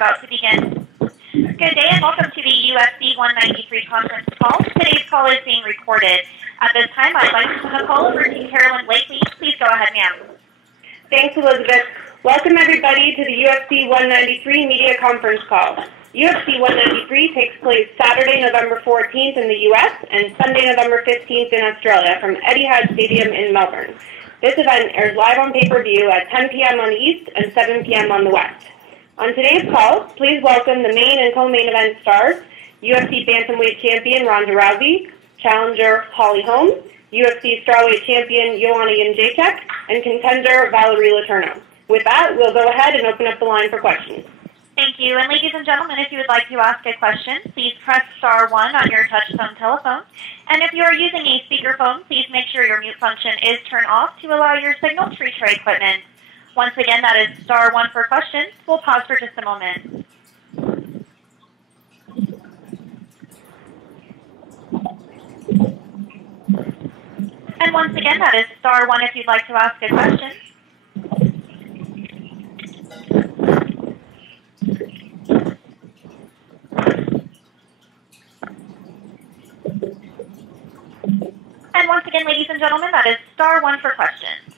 about to begin. Good day and welcome to the UFC 193 conference call. Today's call is being recorded. At this time, I'd like to turn the call over to Carolyn Blakely. Please go ahead, ma'am. Thanks, Elizabeth. Welcome, everybody, to the UFC 193 media conference call. UFC 193 takes place Saturday, November 14th in the U.S. and Sunday, November 15th in Australia from Etihad Stadium in Melbourne. This event airs live on pay-per-view at 10 p.m. on the East and 7 p.m. on the West. On today's call, please welcome the main and co-main event stars, UFC Bantamweight Champion Ronda Rousey, Challenger Holly Holm, UFC Strawweight Champion Joanna Jędrzejczyk, and contender Valerie Letourneau. With that, we'll go ahead and open up the line for questions. Thank you. And ladies and gentlemen, if you would like to ask a question, please press star 1 on your touch-tone telephone. And if you are using a speakerphone, please make sure your mute function is turned off to allow your signal to reach our equipment. Once again, that is star 1 for questions. We'll pause for just a moment. And once again, that is star 1 if you'd like to ask a question. And once again, ladies and gentlemen, that is star 1 for questions.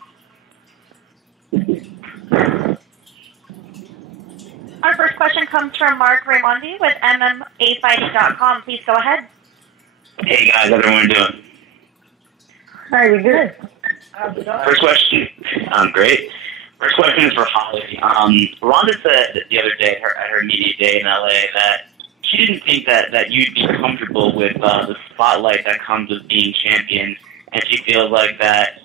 Our first question comes from Mark Raimondi with MMAWeekly.com. Please go ahead. Hey guys, how's everyone doing? Hi, we good. First question, great. First question is for Holly. Ronda said the other day at her media day in LA that she didn't think that you'd be comfortable with the spotlight that comes with being champion, and she feels like that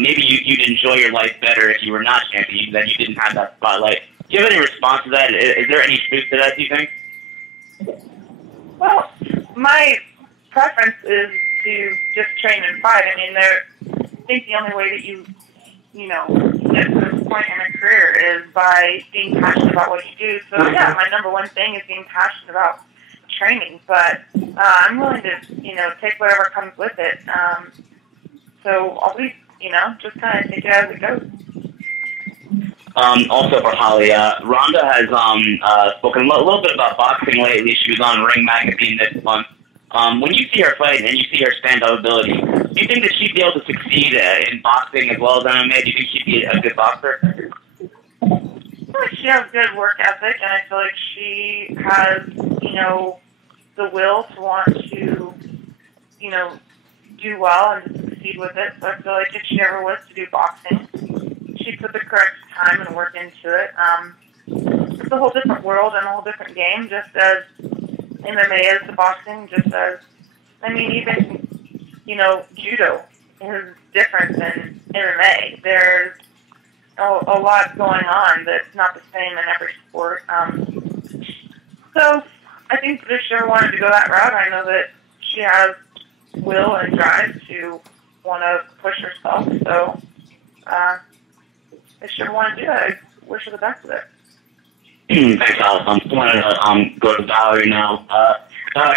maybe you'd enjoy your life better if you were not champion, that you didn't have that spotlight. Do you have any response to that? Is there any truth to that, do you think? Well, my preference is to just train and fight. I mean, I think the only way that you get to this point in a career is by being passionate about what you do. So yeah, my number one thing is being passionate about training, but I'm willing to, take whatever comes with it. So I'll be, just kind of take it as it goes. Also for Holly, Ronda has spoken a little bit about boxing lately. She was on Ring Magazine this month. When you see her fight and you see her stand-up ability, do you think that she'd be able to succeed in boxing as well as MMA? Do you think she'd be a good boxer? I feel like she has good work ethic, and I feel like she has, the will to want to, do well and succeed with it. So I feel like if she ever was to do boxing, she'd put the correct time and work into it. It's a whole different world and a whole different game, just as MMA is to boxing, just as, even, judo is different than MMA. There's a lot going on that's not the same in every sport. So I think that if she ever wanted to go that route, I know that she has will and drive to want to push herself. So if she ever wanted to do that, I wish her the best of it. Thanks, Al. I wanted to go to Valerie now.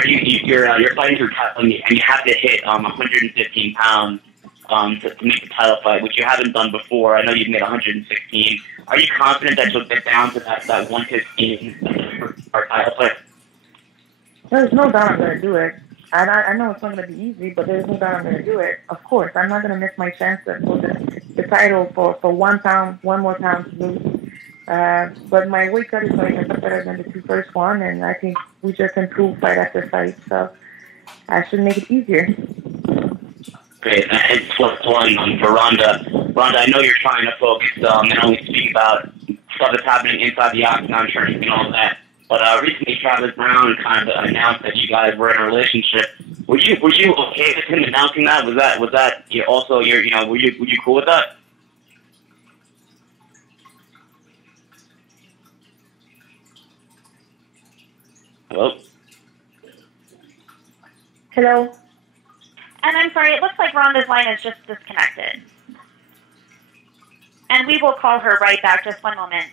You're fighting for title, and you have to hit 115 pounds to make the title fight, which you haven't done before. I know you've made 116. Are you confident that you'll get down to that 115 for title fight? There's no doubt I'm going to do it. I know it's not going to be easy, but there's no doubt I'm going to do it. Of course, I'm not going to miss my chance for the title for 1 more pound to lose. But my weight cut is going to be better than the 2 first one, and I think we just improve fight after fight, so I should make it easier. Great. And one for Ronda. Ronda, I know you're trying to focus and only speak about stuff that's happening inside the octagon, training and all that. But recently, Travis Brown kind of announced that you guys were in a relationship. Were you okay with him announcing that? Was that also were you cool with that? Hello? Hello? And I'm sorry, it looks like Ronda's line is just disconnected. And we will call her right back. Just one moment.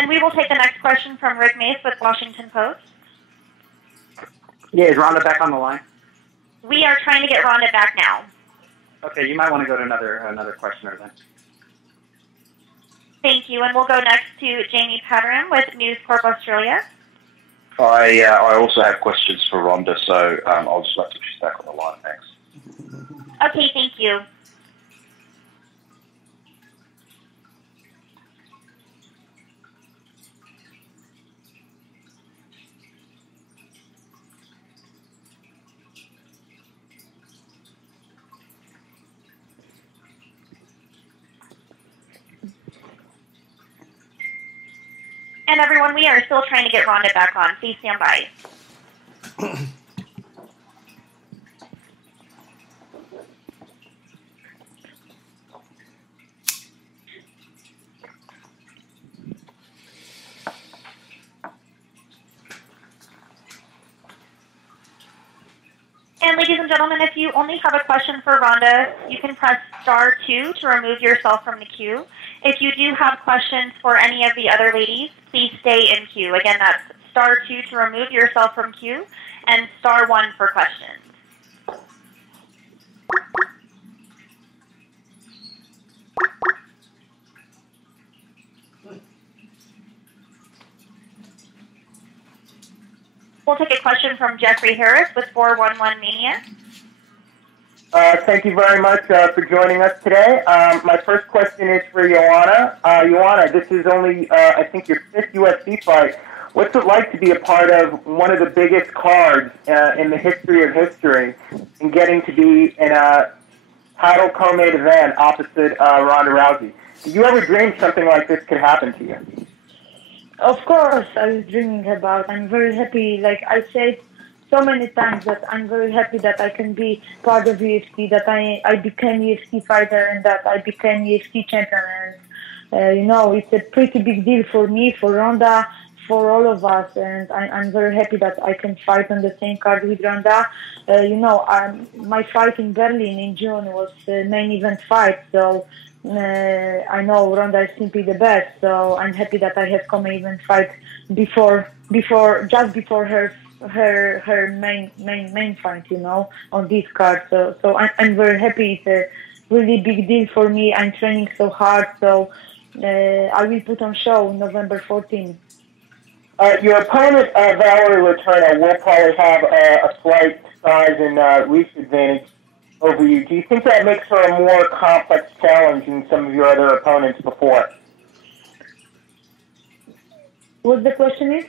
And we will take the next question from Rick Mace with Washington Post. Yeah, is Ronda back on the line? We are trying to get Ronda back now. Okay, you might want to go to another questioner then. Thank you, and we'll go next to Jamie Patteram with News Corp Australia. I also have questions for Ronda, so I'll just wait till she's back on the line. Thanks. Okay, thank you. And everyone, we are still trying to get Ronda back on. Please stand by. And ladies and gentlemen, if you only have a question for Ronda, you can press *2 to remove yourself from the queue. If you do have questions for any of the other ladies, please stay in queue. Again, that's *2 to remove yourself from queue and *1 for questions. We'll take a question from Jeffrey Harris with 411 Mania. Thank you very much for joining us today. My first question is for Joanna. Joanna, this is only, I think, your 5th UFC fight. What's it like to be a part of one of the biggest cards in the history of history and getting to be in a title co-main event opposite Ronda Rousey? Did you ever dream something like this could happen to you? Of course, I was dreaming about. I'm very happy. Like I said so many times, that I'm very happy that I can be part of UFC, that I became UFC fighter, and that I became UFC champion. And it's a pretty big deal for me, for Ronda, for all of us. And I'm very happy that I can fight on the same card with Ronda. My fight in Berlin in June was the main event fight, so. I know Ronda is simply the best, so I'm happy that I have come even fight before her main fight, on this card. So I'm very happy. It's a really big deal for me. I'm training so hard, so I will put on show November 14th. Your opponent, Valerie Letourneau, will probably have a slight size and reach advantage over you. Do you think that makes her a more complex challenge than some of your other opponents before? What the question is?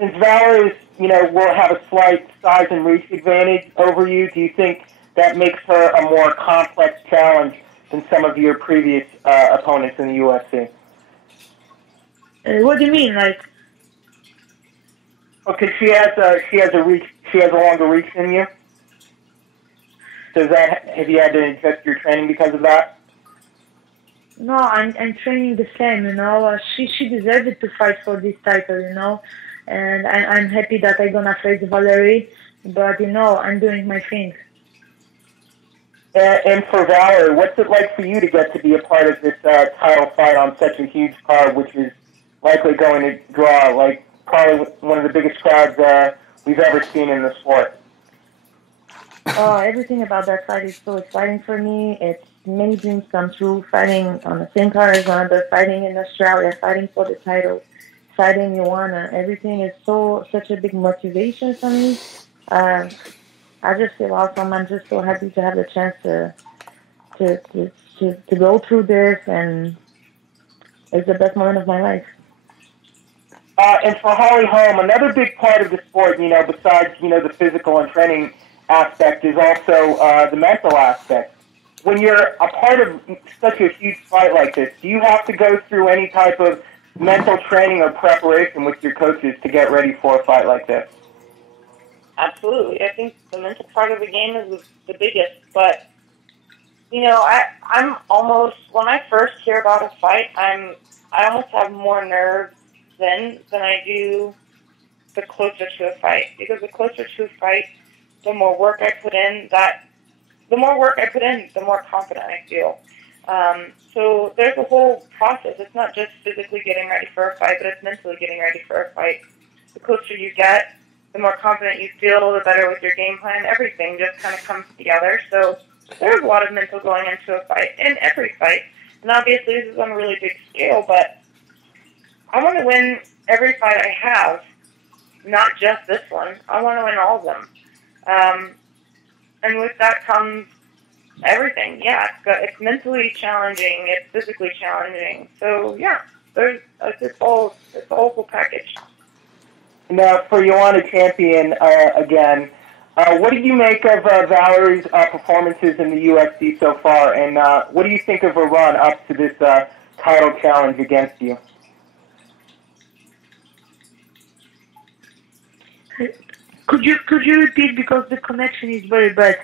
Since Valerie will have a slight size and reach advantage over you, do you think that makes her a more complex challenge than some of your previous opponents in the UFC? What do you mean, like? Okay, she has a longer reach than you. Have you had to adjust your training because of that? No, I'm training the same, She deserves it to fight for this title, And I'm happy that I'm gonna face Valerie, but I'm doing my thing. And for Valerie, what's it like for you to get to be a part of this title fight on such a huge card, which is likely going to draw probably one of the biggest crowds we've ever seen in the sport? Oh, everything about that fight is so exciting for me. It's many dreams come true, fighting on the same card as Ronda, fighting in Australia, fighting for the title, fighting Joanna. Everything is such a big motivation for me. I just feel awesome. I'm just so happy to have the chance to go through this, and it's the best moment of my life. And for Holly Holm, another big part of the sport, besides, the physical and training aspect, is also the mental aspect. When you're a part of such a huge fight like this, do you have to go through any type of mental training or preparation with your coaches to get ready for a fight like this? Absolutely. I think the mental part of the game is the biggest. But, I'm almost, when I first hear about a fight, I almost have more nerves then than I do the closer to a fight. Because the closer to a fight, the more work I put in, the more confident I feel. So there's a whole process. It's not just physically getting ready for a fight, but it's mentally getting ready for a fight. The closer you get, the more confident you feel, the better with your game plan. Everything just kind of comes together. So there's a lot of mental going into a fight, in every fight. And obviously this is on a really big scale, but I want to win every fight I have, not just this one. I want to win all of them. And with that comes everything. Yeah, it's mentally challenging. It's physically challenging. So yeah, it's all a full package. Now, for Joanna Champion, again, what did you make of Valerie's performances in the UFC so far, and what do you think of her run up to this title challenge against you? Could you repeat, because the connection is very bad?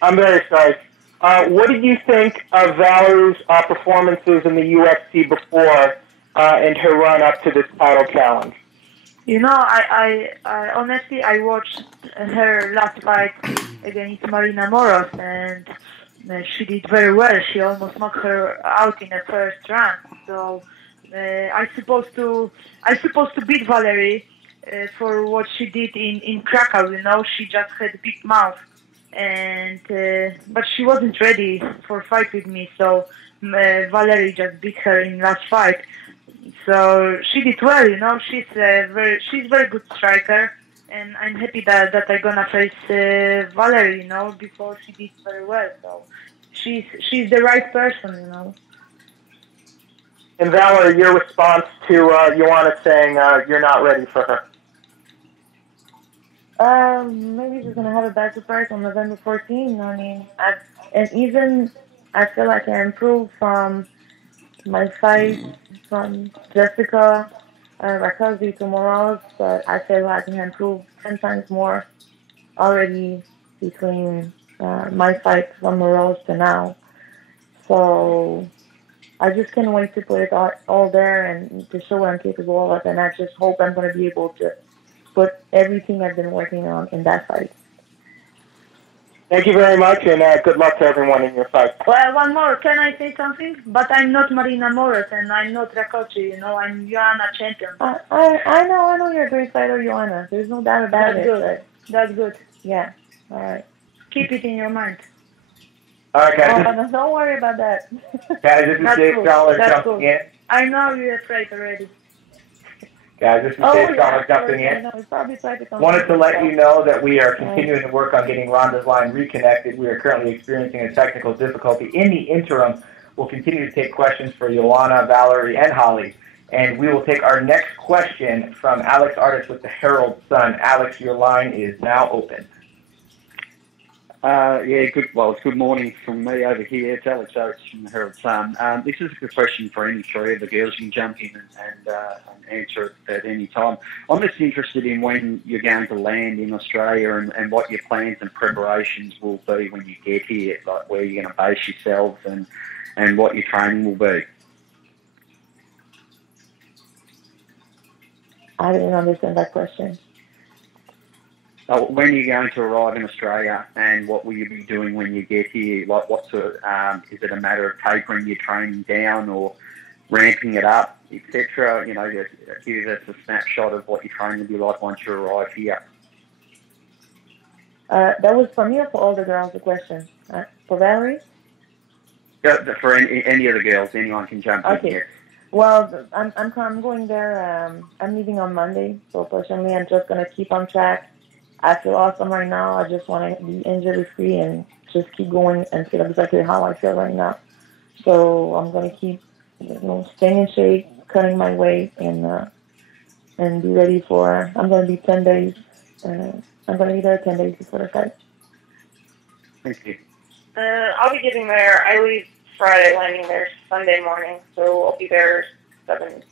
I'm very sorry. What did you think of Valerie's performances in the UFC before and her run up to this title challenge? You know, I honestly, I watched her last fight against Marina Moros, and she did very well. She almost knocked her out in the first round. So I supposed to beat Valerie for what she did in Krakow. You know, she just had a big mouth, and but she wasn't ready for a fight with me. So Valerie just beat her in last fight. So she did well, you know. She's very good striker, and I'm happy that I'm gonna face Valerie, you know, before she did very well. So she's the right person, you know. And Valerie, your response to Joanna saying you're not ready for her? Maybe she's gonna have a bad surprise on November 14th. I mean, I feel like I improved from my fight from Jessica Rakoczy to Moros, but I feel like I can improve 10 times more already between my fight from Moros to now. So I just can't wait to put it all there and to show what I'm capable of, and I just hope I'm going to be able to put everything I've been working on in that fight. Thank you very much, and good luck to everyone in your fight. Well, one more. Can I say something? But I'm not Marina Moros, and I'm not Rakoczy. You know, I'm Joanna Champion. I know you're a great fighter, Joanna. There's no doubt about it. Good. That's good. Yeah. All right. Keep it in your mind. All right, guys. Don't worry about that. Guys, this is Dave Scholar jumping in. I know you're afraid already. Guys, this is Dave Scholar jumping in. Wanted to let you know that we are continuing to work on getting Ronda's line reconnected. We are currently experiencing a technical difficulty. In the interim, we'll continue to take questions for Joanna, Valerie, and Holly. And we will take our next question from Alex Artis with the Herald Sun. Alex, your line is now open. Good morning from me over here. It's Alex Oates from the Herald Sun. This is a question for any three of the girls. You can jump in and answer it at any time. I'm just interested in when you're going to land in Australia and what your plans and preparations will be when you get here, like where you're going to base yourselves and what your training will be. I didn't understand that question. When are you going to arrive in Australia, and what will you be doing when you get here? Like, what sort of, is it a matter of tapering your training down or ramping it up, etc.? You know, give us a snapshot of what your training will be like once you arrive here. That was for me or for all the girls, the question? For Valerie? Yeah, for any of the girls, anyone can jump in here. Well, I'm going there. I'm leaving on Monday, so personally, I'm just gonna keep on track. I feel awesome right now. I just want to be injury-free and just keep going and feel exactly how I feel right now. So I'm going to keep, staying in shape, cutting my weight, and be ready for. I'm going to be 10 days. I'm going to be there 10 days before the fight. Thank you. I'll be getting there. I leave Friday, landing there Sunday morning, so I'll be there 7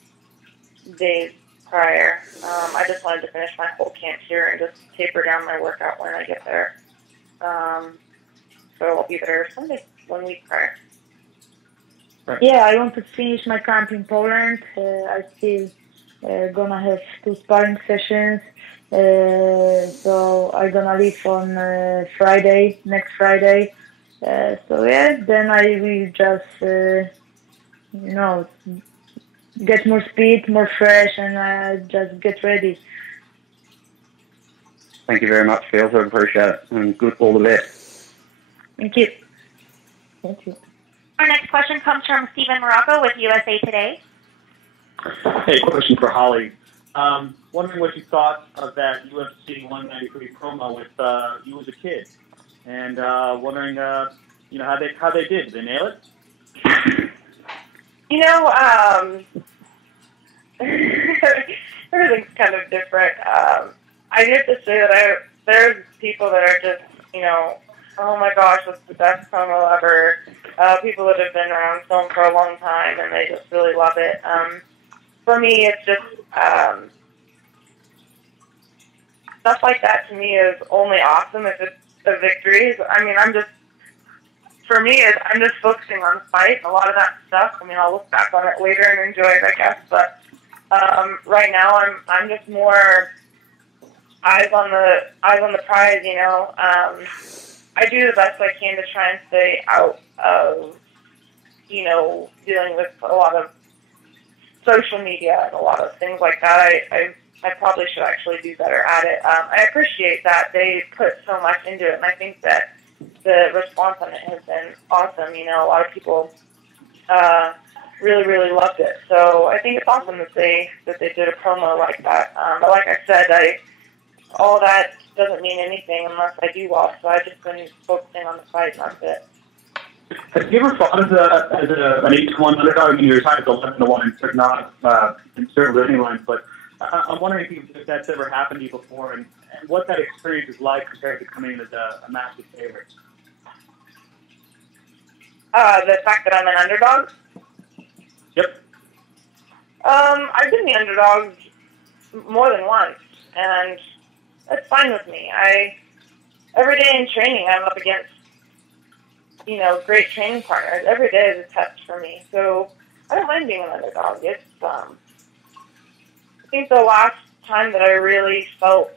days prior. I just wanted to finish my whole camp here and just taper down my workout when I get there. So I'll be there Sunday, 1 week prior. Yeah, I want to finish my camp in Poland. I still gonna have 2 sparring sessions. So I'm gonna leave on Friday, next Friday. So yeah, then we just get more speed, more fresh, and just get ready. Thank you very much, Phil. I appreciate it. And good, all the best. Thank you. Thank you. Our next question comes from Stephen Morocco with USA Today. Hey, question for Holly. Wondering what you thought of that UFC 193 promo with you as a kid, and wondering, how they did. Did they nail it? Everything's kind of different. I have to say that there's people that are just, oh my gosh, that's the best promo ever. People that have been around film for a long time and they just really love it. For me, it's just stuff like that to me is only awesome if it's a victory. I mean, I'm just focusing on the fight and a lot of that stuff. I mean, I'll look back on it later and enjoy it, I guess. But right now, I'm just more eyes on the prize. I do the best I can to try and stay out of dealing with a lot of social media and a lot of things like that. I probably should actually do better at it. I appreciate that they put so much into it, and I think that the response on it has been awesome. A lot of people really, really loved it. So I think it's awesome that they did a promo like that. But like I said, all that doesn't mean anything unless I do well. So I've just been focusing on the fight, and that's it. Have you ever fought as an 8-1 underdog? I mean, you're talking 11-1 in certain living lines, but I'm wondering if that's ever happened to you before, and what that experience is like compared to coming in as a massive favorite. The fact that I'm an underdog? Yep. I've been the underdog more than once, and that's fine with me. Every day in training, I'm up against great training partners. Every day is a test for me, so I don't mind being an underdog. It's I think the last time that I really felt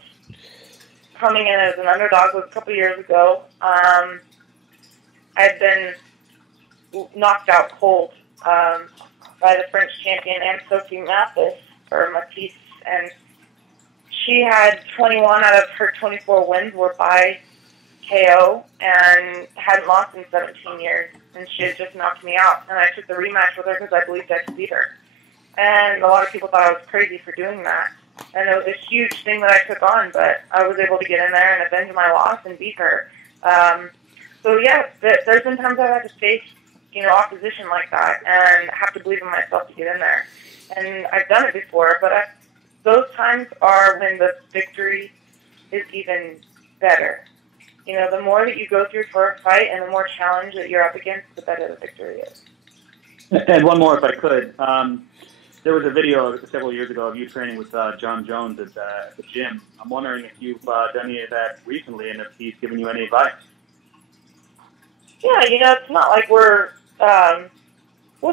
coming in as an underdog was a couple years ago. I had been knocked out cold by the French champion Anne-Sophie Mathis, or Matisse, and she had 21 out of her 24 wins were by KO and hadn't lost in 17 years, and she had just knocked me out. And I took the rematch with her because I believed I could beat her. And a lot of people thought I was crazy for doing that. And it was a huge thing that I took on, but I was able to get in there and avenge my loss and beat her. So yeah, there's been times I've had to face, opposition like that and have to believe in myself to get in there. And I've done it before, but those times are when the victory is even better. The more that you go through for a fight and the more challenge that you're up against, the better the victory is. And one more, if I could. There was a video several years ago of you training with John Jones at the gym. I'm wondering if you've done any of that recently and if he's given you any advice. Yeah, it's not like we'll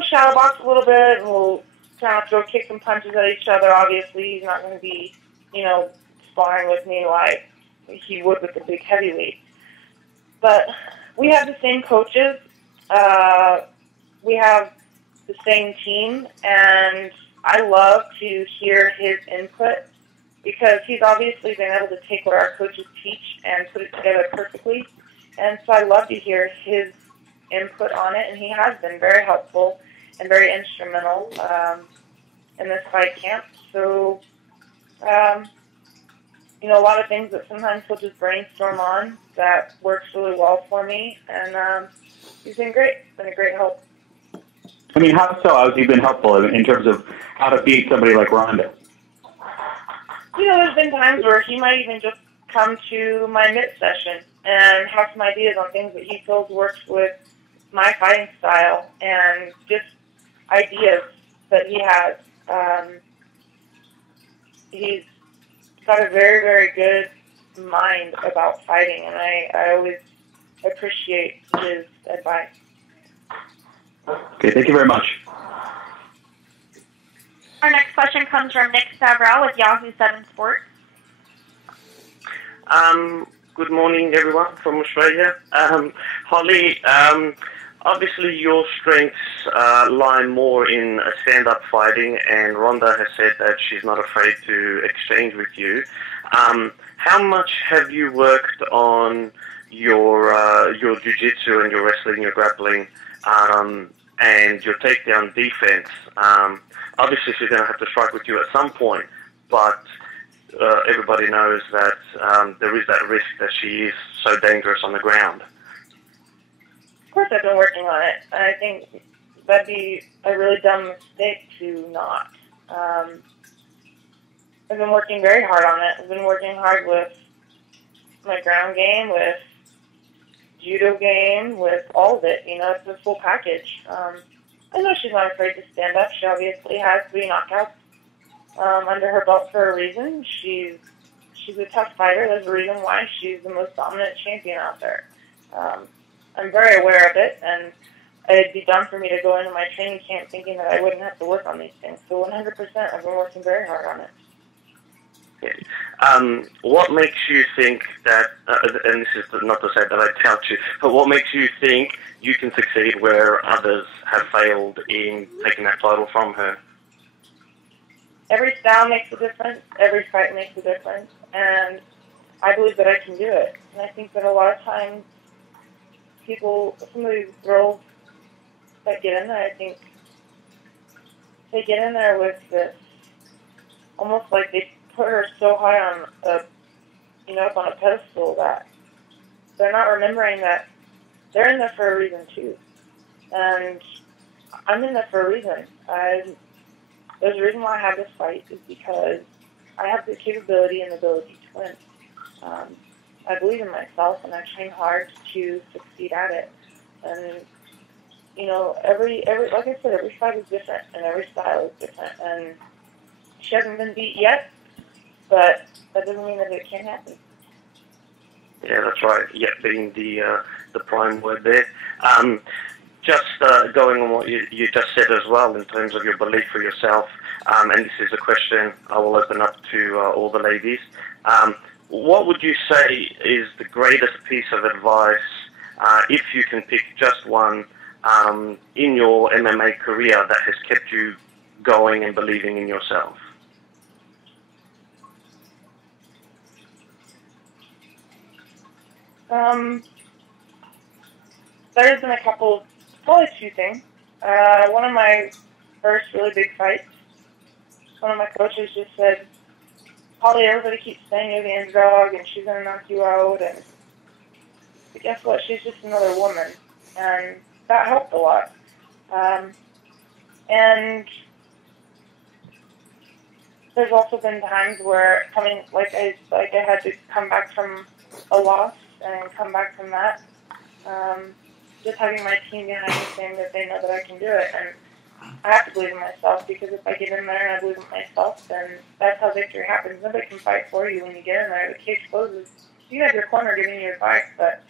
shadow box a little bit and we'll kind of throw kicks and punches at each other. Obviously, he's not going to be, sparring with me like he would with the big heavyweight. But we have the same coaches. We have the same team, and I love to hear his input because he's obviously been able to take what our coaches teach and put it together perfectly. And so I love to hear his input on it, and he has been very helpful and very instrumental in this fight camp. So, a lot of things that sometimes he'll just brainstorm on that works really well for me, and he's been great. It's been a great help. I mean, how so? How has he been helpful in terms of how to beat somebody like Ronda? There's been times where he might even just come to my mitt session and have some ideas on things that he feels works with my fighting style and just ideas that he has. He's got a very, very good mind about fighting, and I always appreciate his advice. Okay, thank you very much. Our next question comes from Nick Savral with Yahoo 7 Sports. Good morning, everyone from Australia. Holly, obviously your strengths lie more in stand-up fighting, and Ronda has said that she's not afraid to exchange with you. How much have you worked on your jiu-jitsu and your wrestling, your grappling, and your takedown defense? Obviously, she's going to have to strike with you at some point, but everybody knows that there is that risk that she is so dangerous on the ground. Of course, I've been working on it. I think that'd be a really dumb mistake to not. I've been working very hard on it. I've been working hard with my ground game, with judo game, with all of it. You know, it's a full package. I know she's not afraid to stand up. She obviously has 3 knockouts under her belt for a reason. She's a tough fighter. There's a reason why she's the most dominant champion out there. I'm very aware of it, and it'd be dumb for me to go into my training camp thinking that I wouldn't have to work on these things. So 100%, I've been working very hard on it. Okay. What makes you think that, and this is not to say that I doubt you, but what makes you think you can succeed where others have failed in taking that title from her? Every style makes a difference. Every fight makes a difference. And I believe that I can do it. And I think that a lot of times some of these girls that get in there, I think they get in there with this, almost like they put her so high on up on a pedestal that they're not remembering that they're in there for a reason too. And I'm in there for a reason. There's a reason why I have this fight is because I have the capability and ability to win. I believe in myself, and I train hard to succeed at it. And every like I said, every fight is different, and every style is different. And she hasn't been beat yet, but that doesn't mean that it can't happen. Yeah, that's right. Yet being the prime word there. Just going on what you just said as well in terms of your belief for yourself, and this is a question I will open up to all the ladies. What would you say is the greatest piece of advice, if you can pick just one, in your MMA career that has kept you going and believing in yourself? There's been a couple, probably 2 things. One of my first really big fights, one of my coaches just said, Holly, everybody keeps saying you're the underdog and she's going to knock you out. But guess what? She's just another woman. And that helped a lot. And there's also been times where I had to come back from a loss and come back from that. Just having my team behind me saying that they know that I can do it. And I have to believe in myself, because if I get in there and I believe in myself, then that's how victory happens. Nobody can fight for you when you get in there. The cage closes. You have your corner giving you advice, but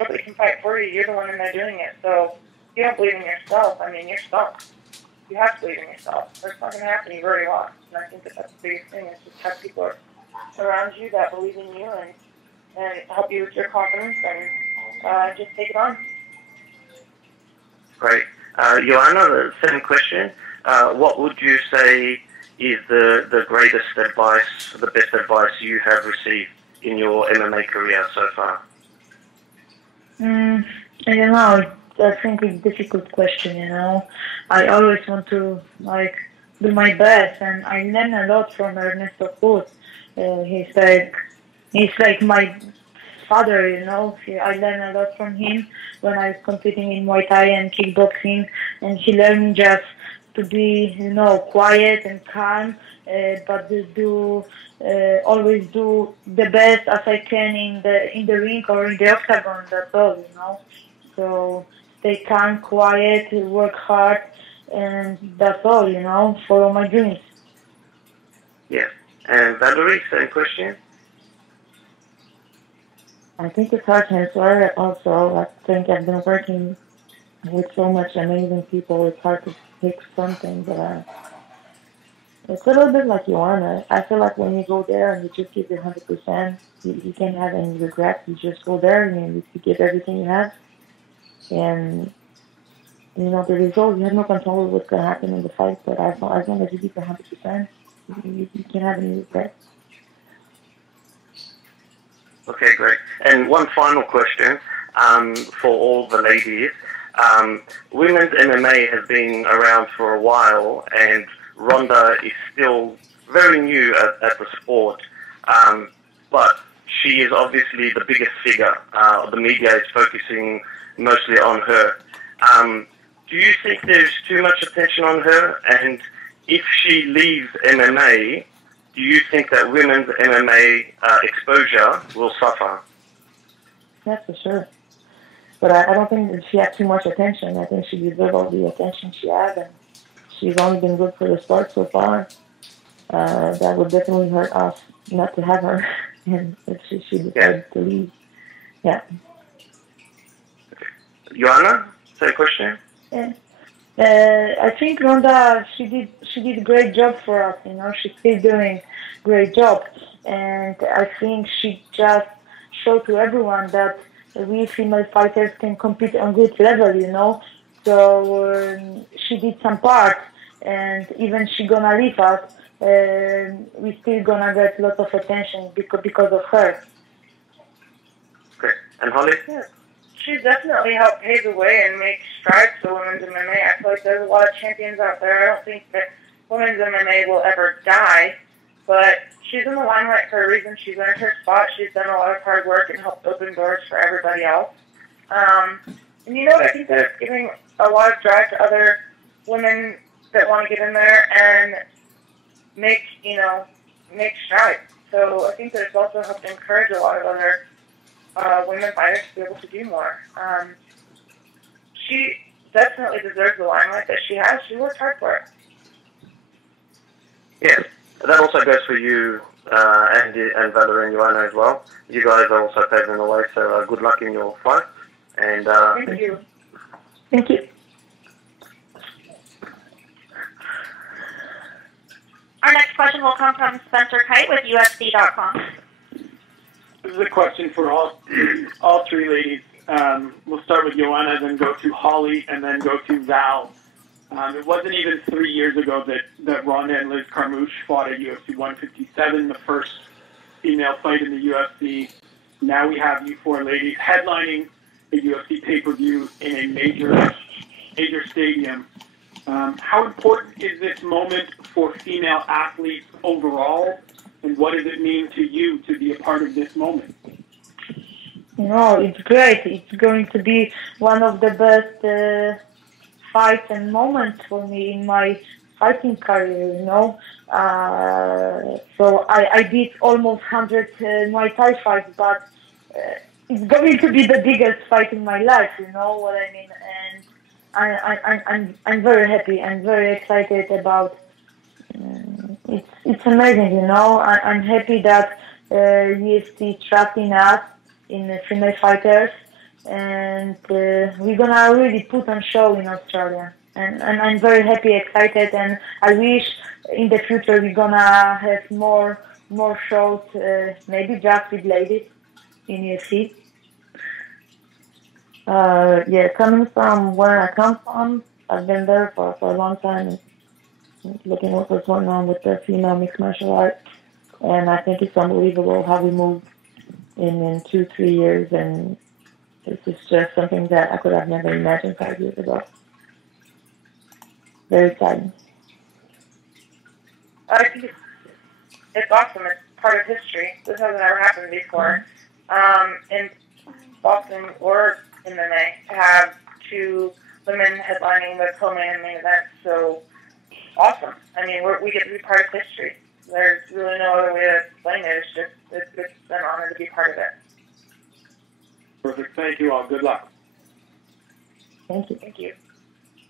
nobody can fight for you. You're the one in there doing it. So if you don't believe in yourself, you're stuck. You have to believe in yourself. That's not going to happen. You've already lost. And I think that that's the biggest thing, is just have people around you that believe in you and help you with your confidence, and just take it on. Great. Joanna, the same question. What would you say is the greatest advice, the best advice you have received in your MMA career so far? I don't know. I think it's a difficult question, I always want to, do my best, and I learn a lot from Ernesto Cruz. He's like my father, I learned a lot from him when I was competing in Muay Thai and kickboxing, and he learned me just to be, quiet and calm, but to always do the best as I can in the ring or in the octagon. That's all, So stay calm, quiet, work hard, and that's all, follow my dreams. Yeah. And Valerie, same question. I think it's hard to answer. Also, I think I've been working with so much amazing people. It's hard to pick something, but It's a little bit like Joanna. I feel like when you go there and you just give your 100%, you can't have any regrets. You just go there and you give everything you have. And, the result, you have no control over what's going to happen in the fight, but as long as you give your 100%, you can't have any regrets. Okay, great. And one final question for all the ladies. Women's MMA has been around for a while, and Ronda is still very new at the sport, but she is obviously the biggest figure. The media is focusing mostly on her. Do you think there's too much attention on her? And if she leaves MMA, do you think that women's MMA exposure will suffer? That's for sure. But I don't think that she had too much attention. I think she deserved all the attention she had, and she's only been good for the sport so far. That would definitely hurt us not to have her, and if she decided to leave. Yeah. Joanna, same question? Yeah. I think Ronda, she did a great job for us. She's still doing a great job, and I think she just showed to everyone that we female fighters can compete on good level. So she did some part, and even she gonna leave us, we still gonna get lots of attention because of her. Okay, and Holly? Yeah. She's definitely helped pave the way and make strides for women's MMA. I feel like there's a lot of champions out there. I don't think that women's MMA will ever die, but she's in the limelight for a reason. She's earned her spot. She's done a lot of hard work and helped open doors for everybody else. And I think that's giving a lot of drive to other women that want to get in there and make strides. So I think that it's also helped encourage a lot of other women fighters to be able to do more. She definitely deserves the limelight that she has. She worked hard for it. Yeah, that also goes for you, Andy and Valerie and Joanna as well. You guys are also paving the way, so good luck in your fight. And thank you. Thank you. Our next question will come from Spencer Kite with UFC.com. This is a question for all three ladies. We'll start with Joanna, then go to Holly, and then go to Val. It wasn't even 3 years ago that Ronda and Liz Carmouche fought at UFC 157, the first female fight in the UFC. Now we have you four ladies headlining a UFC pay-per-view in a major stadium. How important is this moment for female athletes overall, and what does it mean to you to be a part of this moment? It's great. It's going to be one of the best fights and moments for me in my fighting career, So I did almost 100 Muay Thai fights, but it's going to be the biggest fight in my life, you know what I mean? And I'm very happy. I'm very excited about. It's amazing, I'm happy that UFC trusting us in female fighters, and we're gonna really put on show in Australia. And I'm very happy, excited, and I wish in the future we're gonna have more shows, maybe just with ladies in UFC. Coming from where I come from, I've been there for a long time, looking at what's going on with the female mixed martial arts, and I think it's unbelievable how we moved in 2-3 years, and this is just something that I could have never imagined 5 years ago. Very exciting. I think it's awesome. It's part of history. This hasn't ever happened before. In Boston or in MMA, to have two women headlining the co-main and main event, so awesome. I mean, we get to be part of history. There's really no other way to explain it. It's an honor to be part of it. Perfect. Thank you all. Good luck. Thank you. Thank you.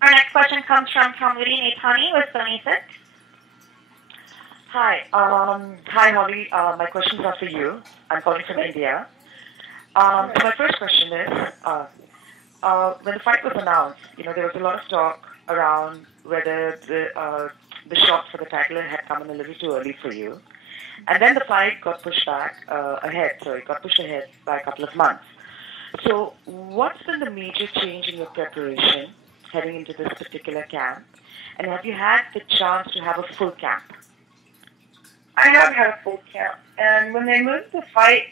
Our next question comes from Kamudi Nitani with Sony 6. Hi. Hi, Holly. My questions are for you. I'm calling from India. My first question is, when the fight was announced, there was a lot of talk around whether the shot for the title had come in a little too early for you. And then the fight got pushed ahead by a couple of months. So what's been the major change in your preparation heading into this particular camp? And have you had the chance to have a full camp? I have had a full camp. And when they moved the fight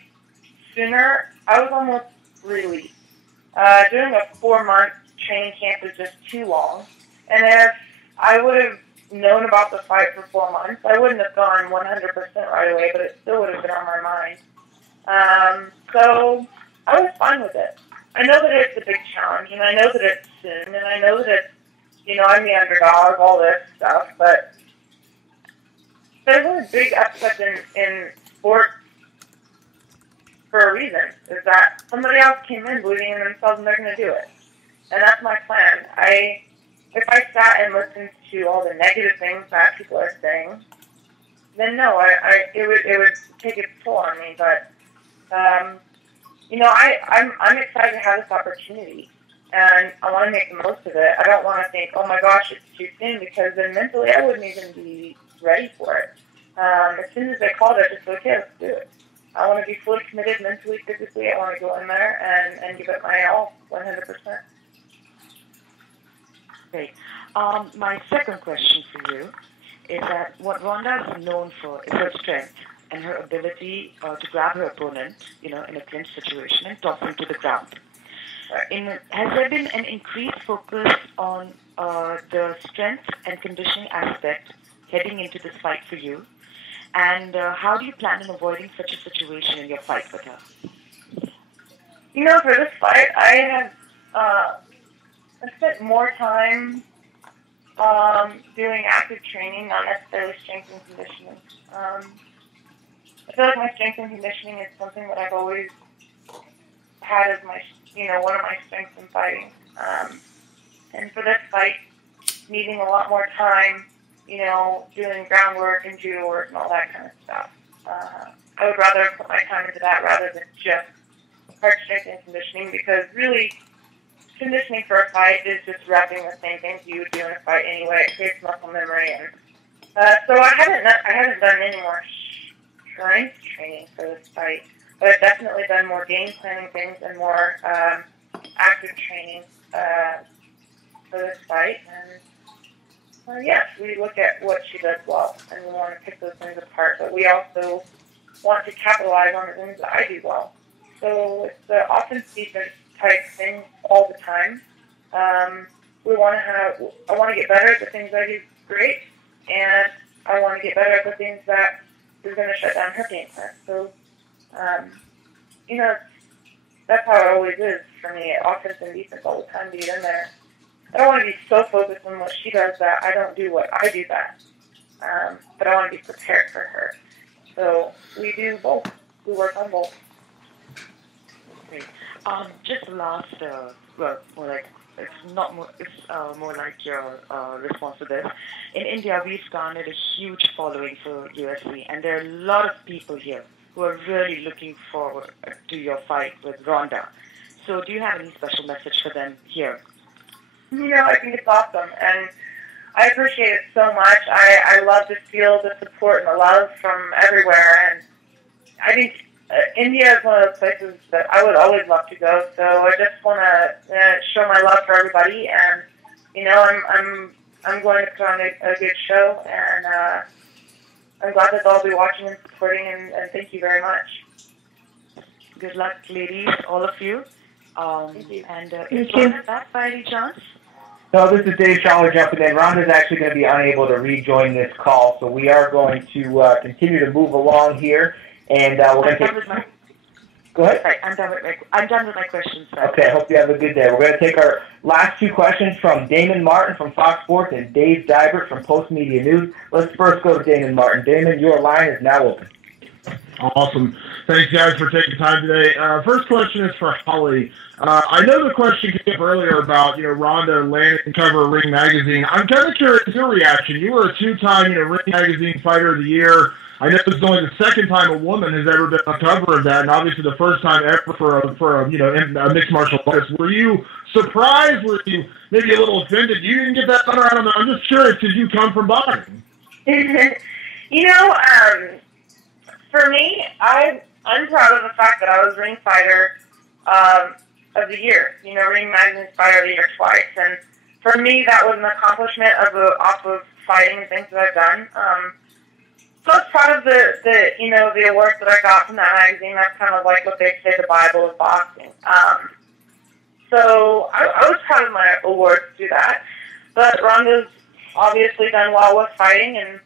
sooner, I was almost relieved. Doing a 4-month training camp is just too long. And if I would have known about the fight for 4 months, I wouldn't have gone 100% right away, but it still would have been on my mind. So I was fine with it. I know that it's a big challenge, and I know that it's soon, and I know that it's, I'm the underdog, all this stuff, but there's a big upset in sport for a reason, is that somebody else came in believing in themselves and they're going to do it. And that's my plan. If I sat and listened to all the negative things that people are saying, then no, it would take its toll on me. But I'm excited to have this opportunity, and I want to make the most of it. I don't want to think, oh my gosh, it's too soon, because then mentally I wouldn't even be ready for it. As soon as they called it, I just said, okay, let's do it. I want to be fully committed mentally, physically. I want to go in there and give it my all, 100%. Great. My second question for you is that what Ronda is known for is her strength and her ability to grab her opponent, in a clinch situation and toss him to the ground. Has there been an increased focus on the strength and conditioning aspect heading into this fight for you? And how do you plan on avoiding such a situation in your fight with her? For this fight, I spent more time doing active training, not necessarily strength and conditioning. I feel like my strength and conditioning is something that I've always had as my, one of my strengths in fighting. And for this fight, needing a lot more time, doing groundwork and judo work and all that kind of stuff. I would rather put my time into that rather than just hard strength and conditioning, because really, conditioning for a fight is just repping the same things you would do in a fight anyway. It creates muscle memory, and so I haven't done any more strength training for this fight, but I've definitely done more game planning things and more active training for this fight. And yes, we look at what she does well, and we want to pick those things apart, but we also want to capitalize on the things that I do well. So it's the offense-defense type thing all the time. I want to get better at the things I do great, and I want to get better at the things that is going to shut down her game plan. So, that's how it always is for me, offense and defense all the time to get in there. I don't want to be so focused on what she does that I don't do what I do best, but I want to be prepared for her. So we do both. We work on both. Great. Just the last, it's more like your response to this. In India, we've garnered a huge following for UFC, and there are a lot of people here who are really looking forward to your fight with Ronda. So do you have any special message for them here? I think it's awesome, and I appreciate it so much. I love to feel the support and the love from everywhere, and I think India is one of those places that I would always love to go. So I just want to show my love for everybody, and I'm going to put on a good show, and I'm glad that they'll all be watching and supporting, and thank you very much. Good luck, ladies, all of you. Thank you. And is Ronda back by any chance? No, this is Dave Schaller jumping in. Ronda's actually going to be unable to rejoin this call, so we are going to continue to move along here, and we're going to take... Go ahead. Sorry, I'm done with my questions. Sir. Okay, I hope you have a good day. We're going to take our last two questions from Damon Martin from Fox Sports and Dave Dybert from Post Media News. Let's first go to Damon Martin. Damon, your line is now open. Awesome. Thanks, guys, for taking time today. First question is for Holly. I know the question came up earlier about, Ronda landing cover of Ring Magazine. I'm kind of curious your reaction. You were a two-time, Ring Magazine Fighter of the Year. I know this is only the second time a woman has ever been on cover of that, and obviously the first time ever for a mixed martial artist. Were you surprised? Were you maybe a little offended? You didn't get that honor? I don't know. I'm just curious because you come from boxing. You know, for me, I'm proud of the fact that I was Ring Fighter of the Year. You know, Ring Magazine's Fighter of the Year twice, and for me, that was an accomplishment off of fighting and things that I've done. So I was proud of the awards that I got from that magazine. That's kind of like what they say the Bible of boxing. So I was proud of my awards to do that. But Ronda's obviously done well with fighting, and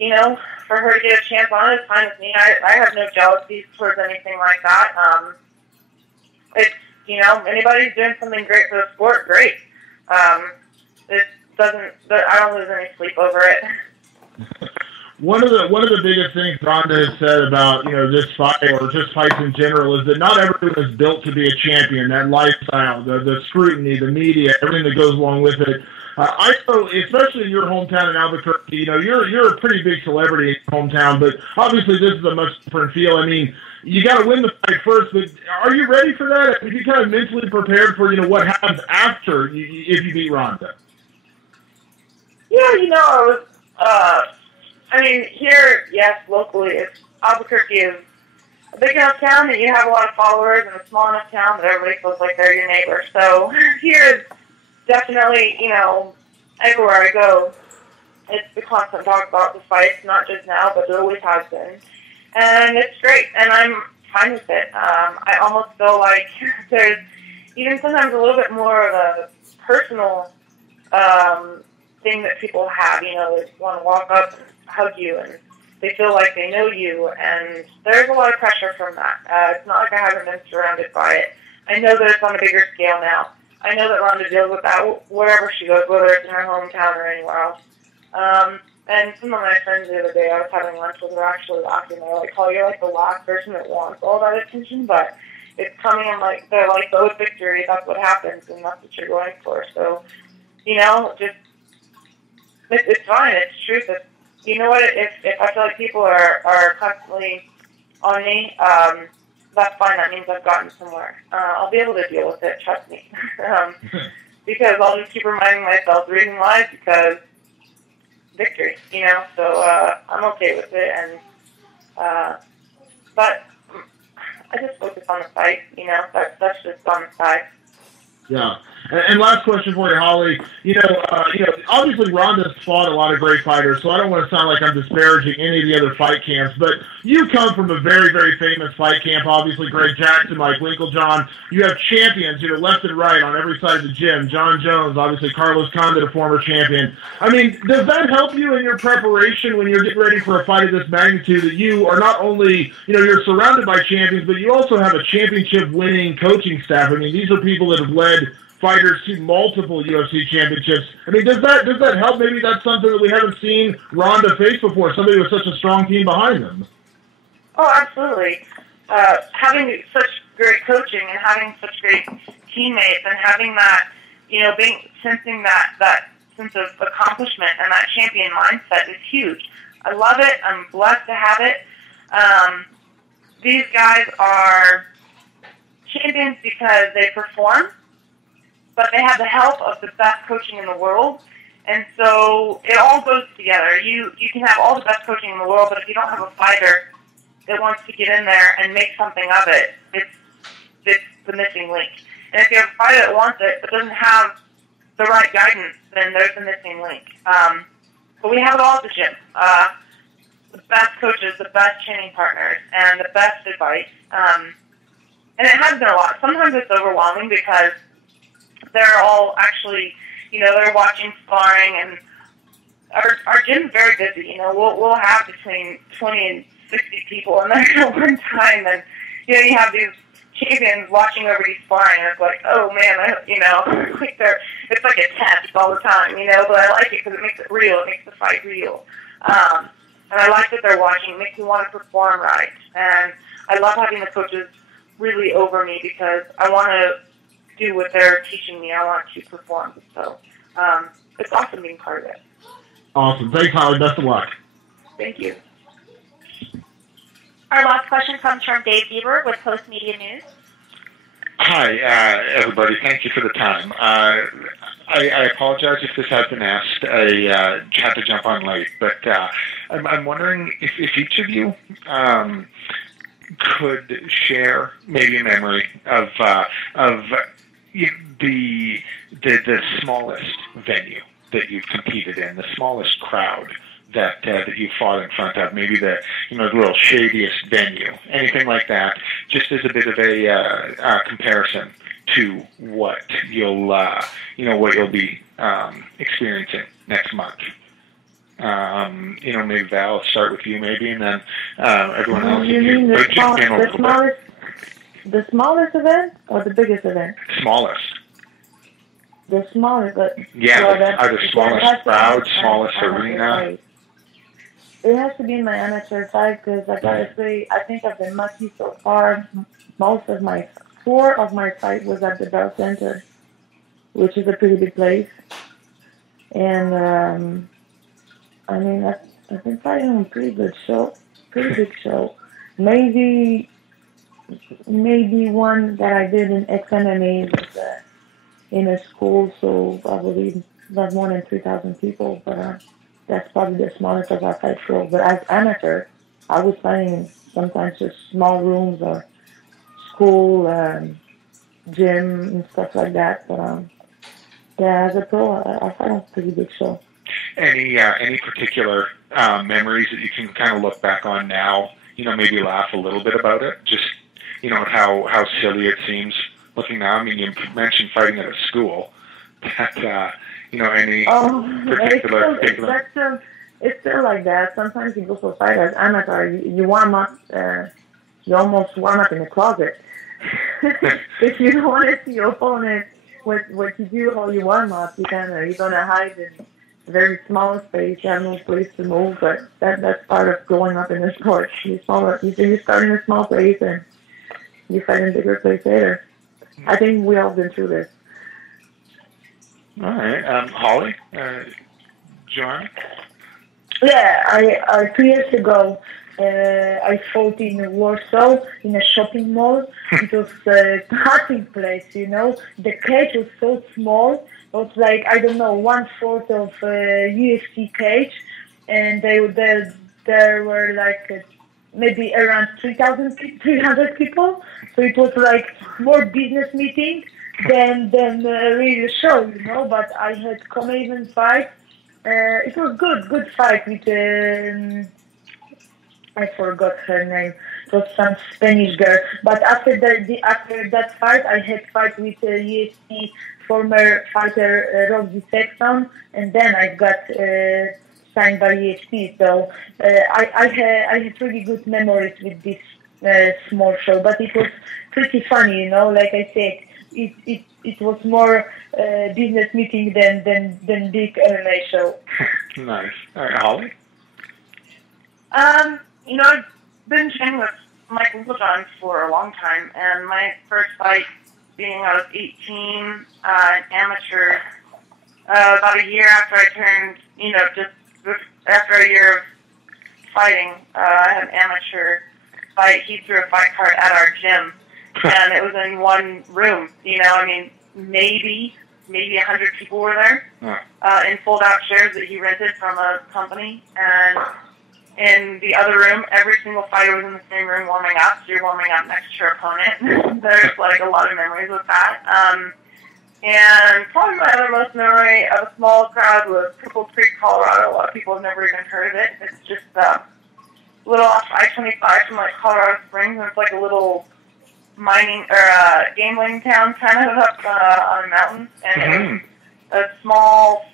you know, for her to get a chance on it is fine with me. I have no jealousies towards anything like that. It's, you know, anybody's doing something great for the sport, great. It doesn't. I don't lose any sleep over it. One of the biggest things Ronda has said about, you know, this fight or just fights in general is that not everyone is built to be a champion. That lifestyle, the scrutiny, the media, everything that goes along with it. I know, especially in your hometown in Albuquerque, you know, you're a pretty big celebrity in your hometown, but obviously this is a much different feel. I mean, you got to win the fight first, but are you ready for that? Are you kind of mentally prepared for, you know, what happens after if you beat Ronda? Yeah, you know, I mean, here, yes, locally, Albuquerque is a big enough town that you have a lot of followers, and a small enough town that everybody feels like they're your neighbor. So here is definitely, you know, everywhere I go, it's the constant talk about the fights, not just now, but it always has been. And it's great, and I'm fine with it. I almost feel like there's even sometimes a little bit more of a personal thing that people have. You know, they want to walk up and hug you, and they feel like they know you, and there's a lot of pressure from that. It's not like I haven't been surrounded by it. I know that it's on a bigger scale now. I know that Ronda deals with that wherever she goes, whether it's in her hometown or anywhere else. And some of my friends the other day, I was having lunch with, were actually laughing. They're like, "Oh, you're like the last person that wants all that attention, but it's coming." And like, they're like, "Oh, with victory, that's what happens, and that's what you're going for." So, you know, just it's fine. It's truth. You know what? If I feel like people are constantly on me, that's fine. That means I've gotten somewhere. I'll be able to deal with it. Trust me. Because I'll just keep reminding myself the reason why is because victory. You know. So I'm okay with it. And but I just focus on the fight. You know. That's just on the side. Yeah. And last question for you, Holly. You know, obviously Ronda's fought a lot of great fighters, so I don't want to sound like I'm disparaging any of the other fight camps, but you come from a very, very famous fight camp, obviously Greg Jackson, Mike Winklejohn. You have champions, you know, left and right on every side of the gym. John Jones, obviously Carlos Condit, a former champion. I mean, does that help you in your preparation when you're getting ready for a fight of this magnitude, that you are not only, you know, you're surrounded by champions, but you also have a championship-winning coaching staff? I mean, these are people that have led fighters to multiple UFC championships. I mean, does that help? Maybe that's something that we haven't seen Ronda face before, somebody with such a strong team behind them. Oh, absolutely. Having such great coaching and having such great teammates and having that, you know, sensing that sense of accomplishment and that champion mindset is huge. I love it. I'm blessed to have it. These guys are champions because they perform, but they have the help of the best coaching in the world, and so it all goes together. You can have all the best coaching in the world, but if you don't have a fighter that wants to get in there and make something of it, it's the missing link. And if you have a fighter that wants it but doesn't have the right guidance, then there's the missing link. But we have it all at the gym. The best coaches, the best training partners, and the best advice. And it has been a lot. Sometimes it's overwhelming because they're all actually, you know, they're watching sparring, and our gym's very busy. You know, we'll have between 20 and 60 people in there at one time, and you know, you have these champions watching over these sparring, and it's like, oh man, you know, like it's like a test all the time, you know. But I like it because it makes it real. It makes the fight real, and I like that they're watching. It makes me want to perform right, and I love having the coaches really over me because I want to do what they're teaching me. I want to perform. So it's awesome being part of it. Awesome. Thanks, Holly. Best of luck. Thank you. Our last question comes from Dave Bieber with Post Media News. Hi, everybody. Thank you for the time. I apologize if this has been asked. I had to jump on late, but I'm wondering if each of you could share maybe a memory of the smallest venue that you've competed in, the smallest crowd that you fought in front of, maybe the little shadiest venue, anything like that, just as a bit of a comparison to what you'll be experiencing next month. Maybe Val, I'll start with you, maybe, and then everyone else. You mean the smallest event or the biggest event? Smallest. The smallest, but yeah, either smallest crowd, smallest arena. It has to be my amateur side because I gotta say, I think I've been lucky so far. Most of my 4 of my fight was at the Bell Center, which is a pretty big place, and I mean I've been fighting on a pretty big show. Maybe one that I did in XMMA was in a school, so I believe not more than 3,000 people, but that's probably the smallest of our fight show. But as amateur, I was fighting sometimes just small rooms or school, gym and stuff like that. But yeah, as a pro, I fight on a pretty big show. Any particular memories that you can kind of look back on now? Maybe laugh a little bit about it. Just how silly it seems looking now. I mean, you mentioned fighting at a school. But, any particular... It's still like that. Sometimes you go for a fight as amateur, you warm up, you almost warm up in the closet. If you don't want to see your opponent, what you do while you warm up, you're gonna hide in a very small space. You have no place to move, but that's part of growing up in the sport. You start in a small place and you fight in a bigger place later. I think we all been through this. All right, Holly, Joanna? Yeah, 2 years ago, I fought in Warsaw in a shopping mall. It was a party place, The cage was so small. It was like, I don't know, 1/4 of UFC cage. And there were like maybe around 300 people. So it was like more business meeting than really show, But I had come-even fight. It was good fight with I forgot her name. It was some Spanish girl. But after that fight, I had fight with UFC former fighter Robbie Sexton, and then I got signed by UFC. So I had really good memories with this small show. But it was pretty funny, Like I said, it was more business meeting than big MMA show. Nice. All right, Holly? I've been training with Mike Winklejohn for a long time, and my first fight being I was 18, amateur, about a year after I turned, just after a year of fighting, I had an amateur fight. He threw a fight card at our gym, and it was in one room, maybe 100 people were there, in fold-out chairs that he rented from a company, and in the other room, every single fighter was in the same room warming up, so you're warming up next to your opponent. There's, a lot of memories with that. And probably my other most memory of a small crowd was Cripple Creek, Colorado. A lot of people have never even heard of it. It's just a little off I-25 from, Colorado Springs, and it's like a little mining or gambling town kind of up on a mountain, and it was a small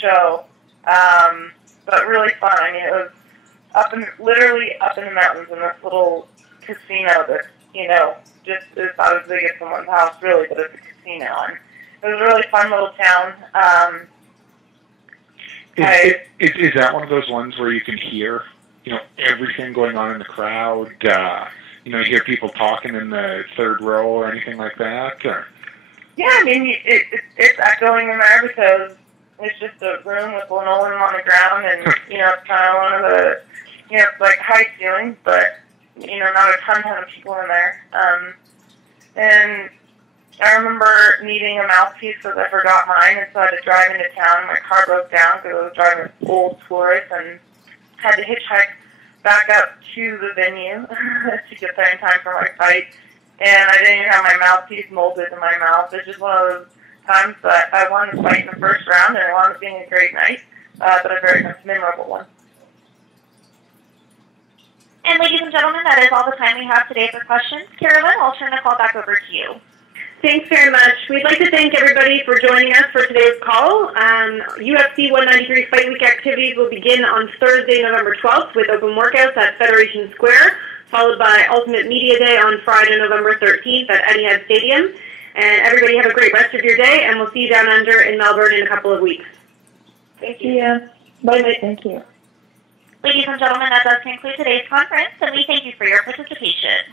show, but really fun. I mean, it was literally up in the mountains in this little casino that just is about as big as someone's house, really, but it's a casino, and it was a really fun little town. Is that one of those ones where you can hear everything going on in the crowd? You hear people talking in the third row or anything like that? Or? Yeah, I mean, it's echoing in there because it's just a room with linoleum on the ground, and, it's kind of one of the, high ceilings, but, not a ton of people in there. And I remember needing a mouthpiece because I forgot mine, and so I had to drive into town, and my car broke down because I was driving an old Taurus, and had to hitchhike back up to the venue to get there in time for my fight. And I didn't even have my mouthpiece molded in my mouth. It's just one of those times that I won the fight in the first round, and it wound up being a great night, but a very memorable one. And ladies and gentlemen, that is all the time we have today for questions. Carolyn, I'll turn the call back over to you. Thanks very much. We'd like to thank everybody for joining us for today's call. UFC 193 Fight Week activities will begin on Thursday, November 12th with open workouts at Federation Square, followed by Ultimate Media Day on Friday, November 13th at Etihad Stadium. And everybody have a great rest of your day, and we'll see you down under in Melbourne in a couple of weeks. Thank you. Yeah. Bye-bye. Thank you. Ladies and gentlemen, that does conclude today's conference, and we thank you for your participation.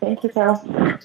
Thank you, Carol.